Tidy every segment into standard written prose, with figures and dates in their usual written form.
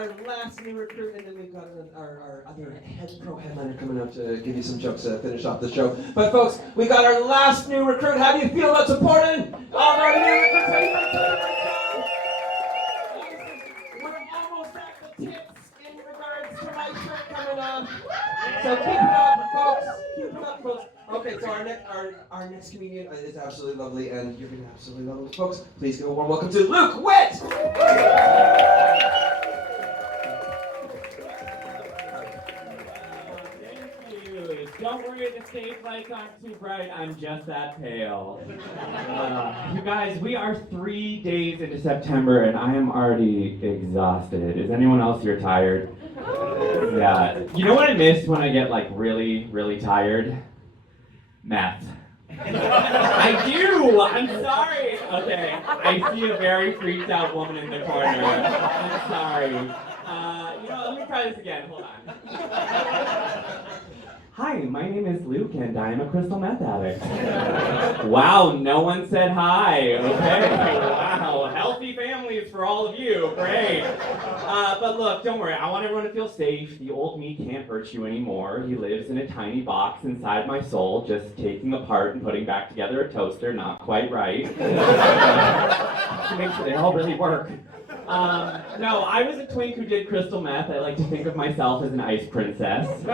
our last new recruit, and then we've got our other pro headliner coming up to give you some jokes to finish off the show. But folks, we got our last new recruit. How do you feel about supporting all of our new recruits? We're almost at the tips in regards to my shirt coming on. So keep it up, folks. Keep it up, folks. Okay, so our next comedian is absolutely lovely, and you're going to absolutely love him. Folks, please give a warm welcome to Luke Witt! Thank you. Don't worry, the stage lights aren't too bright. I'm just that pale. You guys, we are 3 days into September, and I am already exhausted. Is anyone else here tired? Yeah. You know what I miss when I get, like, really, really tired? Meth. I do! I'm sorry! Okay, I see a very freaked out woman in the corner. I'm sorry. Let me try this again. Hold on. Hi, my name is Luke, and I am a crystal meth addict. Wow, no one said hi. Okay, wow. Healthy families for all of you. Great. But look, don't worry. I want everyone to feel safe. The old me can't hurt you anymore. He lives in a tiny box inside my soul, just taking apart and putting back together a toaster. Not quite right. To make sure they all really work. No, I was a twink who did crystal meth. I like to think of myself as an ice princess. And,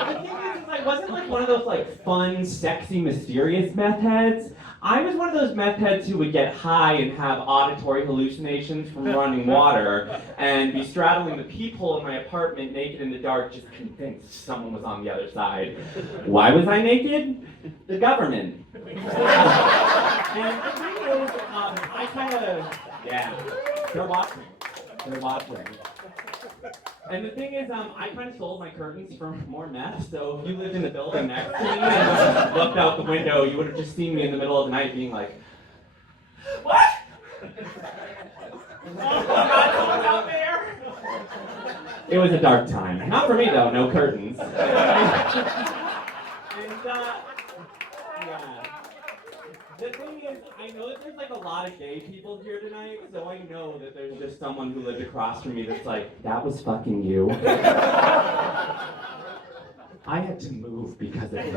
the thing is I wasn't like one of those like fun, sexy, mysterious meth heads. I was one of those meth heads who would get high and have auditory hallucinations from running water and be straddling the peephole in my apartment naked in the dark, just convinced someone was on the other side. Why was I naked? The government. And the thing is, I kind of... Yeah, they're watching. They're watching. And the thing is, I kind of sold my curtains for more meth, so if you lived in the building next to me and looked out the window, you would have just seen me in the middle of the night being like, what? Not someone out there? It was a dark time. Not for me, though, no curtains. Yeah. The thing is, I know that there's like a lot of gay people here tonight, so I know that there's just someone who lived across from me that's like, that was fucking you. I had to move because of you.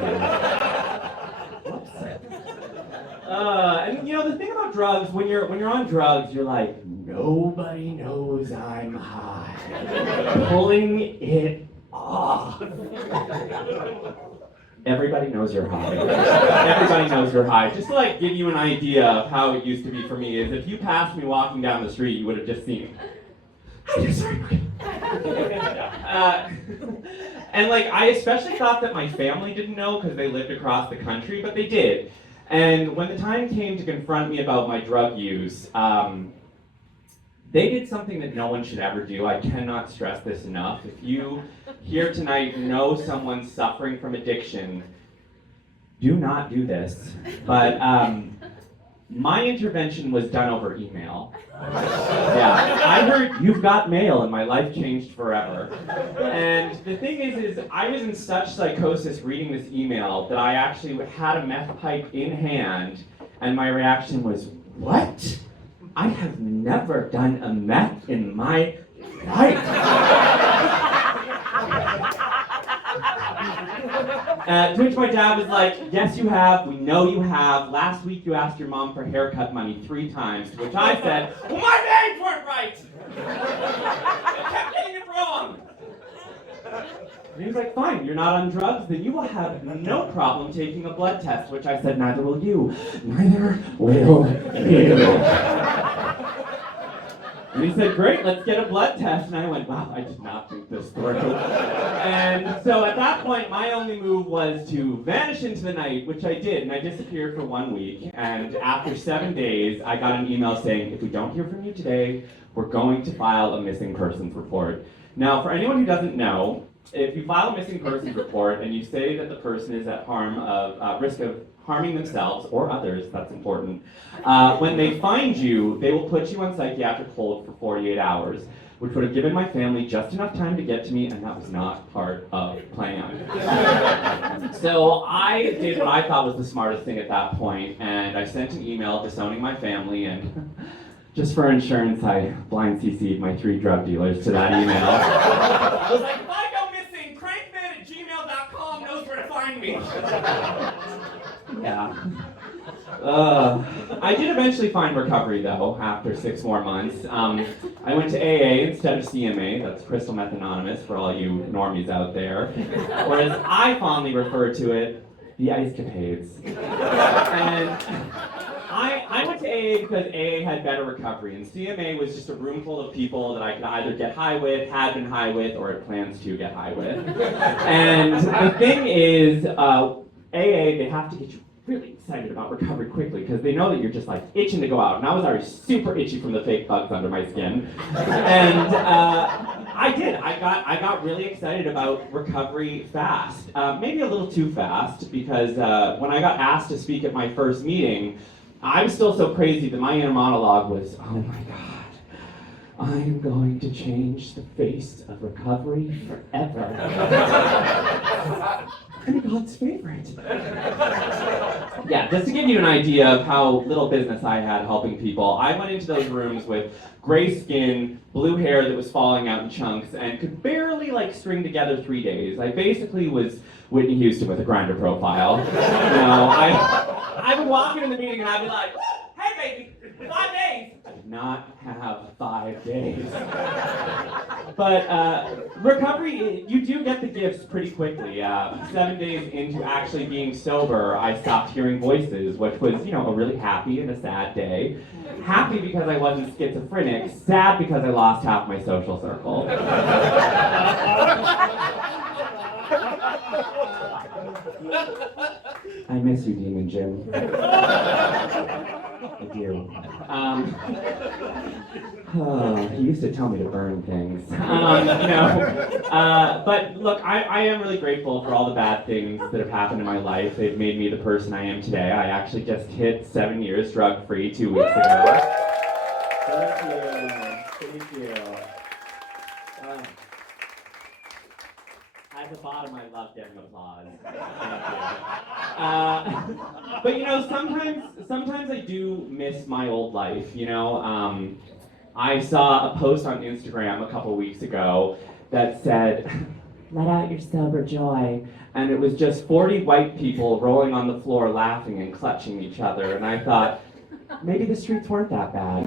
Whoops. And the thing about drugs, when you're on drugs, you're like, nobody knows I'm high. Pulling it off. Everybody knows you're high. Everybody knows you're high. Just to like give you an idea of how it used to be for me is if you passed me walking down the street, you would have just seen me. Hi, sorry. And like I especially thought that my family didn't know because they lived across the country, but they did. And when the time came to confront me about my drug use, they did something that no one should ever do. I cannot stress this enough. If you here tonight know someone suffering from addiction, do not do this. But my intervention was done over email. Yeah, I heard you've got mail and my life changed forever. And the thing is I was in such psychosis reading this email that I actually had a meth pipe in hand and my reaction was, what? I have never done a meth in my life. To which my dad was like, yes you have, we know you have. Last week you asked your mom for haircut money 3 times, to which I said, well my names weren't right! I kept getting it wrong! And he was like, fine, you're not on drugs, then you will have no problem taking a blood test, which I said, neither will you. Neither will you. And he said, great, let's get a blood test. And I went, wow, I did not think this through. And so at that point, my only move was to vanish into the night, which I did. And I disappeared for 1 week. And after 7 days, I got an email saying, if we don't hear from you today, we're going to file a missing persons report. Now, for anyone who doesn't know, if you file a missing persons report and you say that the person is at risk of harming themselves or others, that's important, when they find you, they will put you on psychiatric hold for 48 hours, which would have given my family just enough time to get to me, and that was not part of the plan. So I did what I thought was the smartest thing at that point, and I sent an email disowning my family and Just for insurance, I blind CC'd my 3 drug dealers to that email. I was like, if I go missing, crankman@gmail.com knows where to find me. Yeah. I did eventually find recovery, though, after 6 more months. I went to AA instead of CMA, that's Crystal Meth Anonymous for all you normies out there. Or as I fondly refer to it, the Ice Capades. And I went to AA because AA had better recovery, and CMA was just a room full of people that I could either get high with, had been high with, or had plans to get high with. And the thing is, AA, they have to get you really excited about recovery quickly because they know that you're just like itching to go out. And I was already super itchy from the fake bugs under my skin. And I did. I got really excited about recovery fast. Maybe a little too fast because when I got asked to speak at my first meeting, I was still so crazy that my inner monologue was, oh my God, I am going to change the face of recovery forever. I'm God's favorite. Yeah, just to give you an idea of how little business I had helping people, I went into those rooms with gray skin, blue hair that was falling out in chunks, and could barely string together 3 days. I basically was Whitney Houston with a Grindr profile. I would walk into the meeting and I'd be like, hey baby, 5 days. I did not have 5 days. But recovery, you do get the gifts pretty quickly. 7 days into actually being sober, I stopped hearing voices, which was, a really happy and a sad day. Happy because I wasn't schizophrenic, sad because I lost half my social circle. I miss you, Demon Jim. I do. He used to tell me to burn things. But look, I am really grateful for all the bad things that have happened in my life. They've made me the person I am today. I actually just hit 7 years drug-free 2 weeks ago. Thank you. At the bottom, I love getting applause. Thank you. But sometimes I do miss my old life. I saw a post on Instagram a couple weeks ago that said, "Let out your sober joy," and it was just 40 white people rolling on the floor, laughing and clutching each other. And I thought, maybe the streets weren't that bad.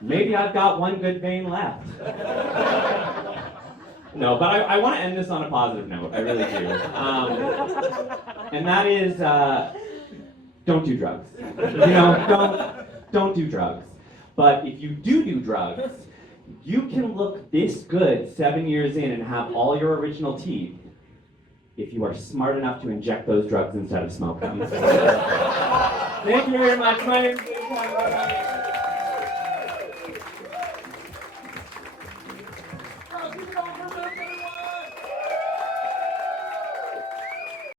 Maybe I've got one good vein left. No, but I want to end this on a positive note. I really do. And that is, don't do drugs. Don't do drugs. But if you do drugs, you can look this good 7 years in and have all your original teeth if you are smart enough to inject those drugs instead of smoke them. Thank you very much. My name is Witt.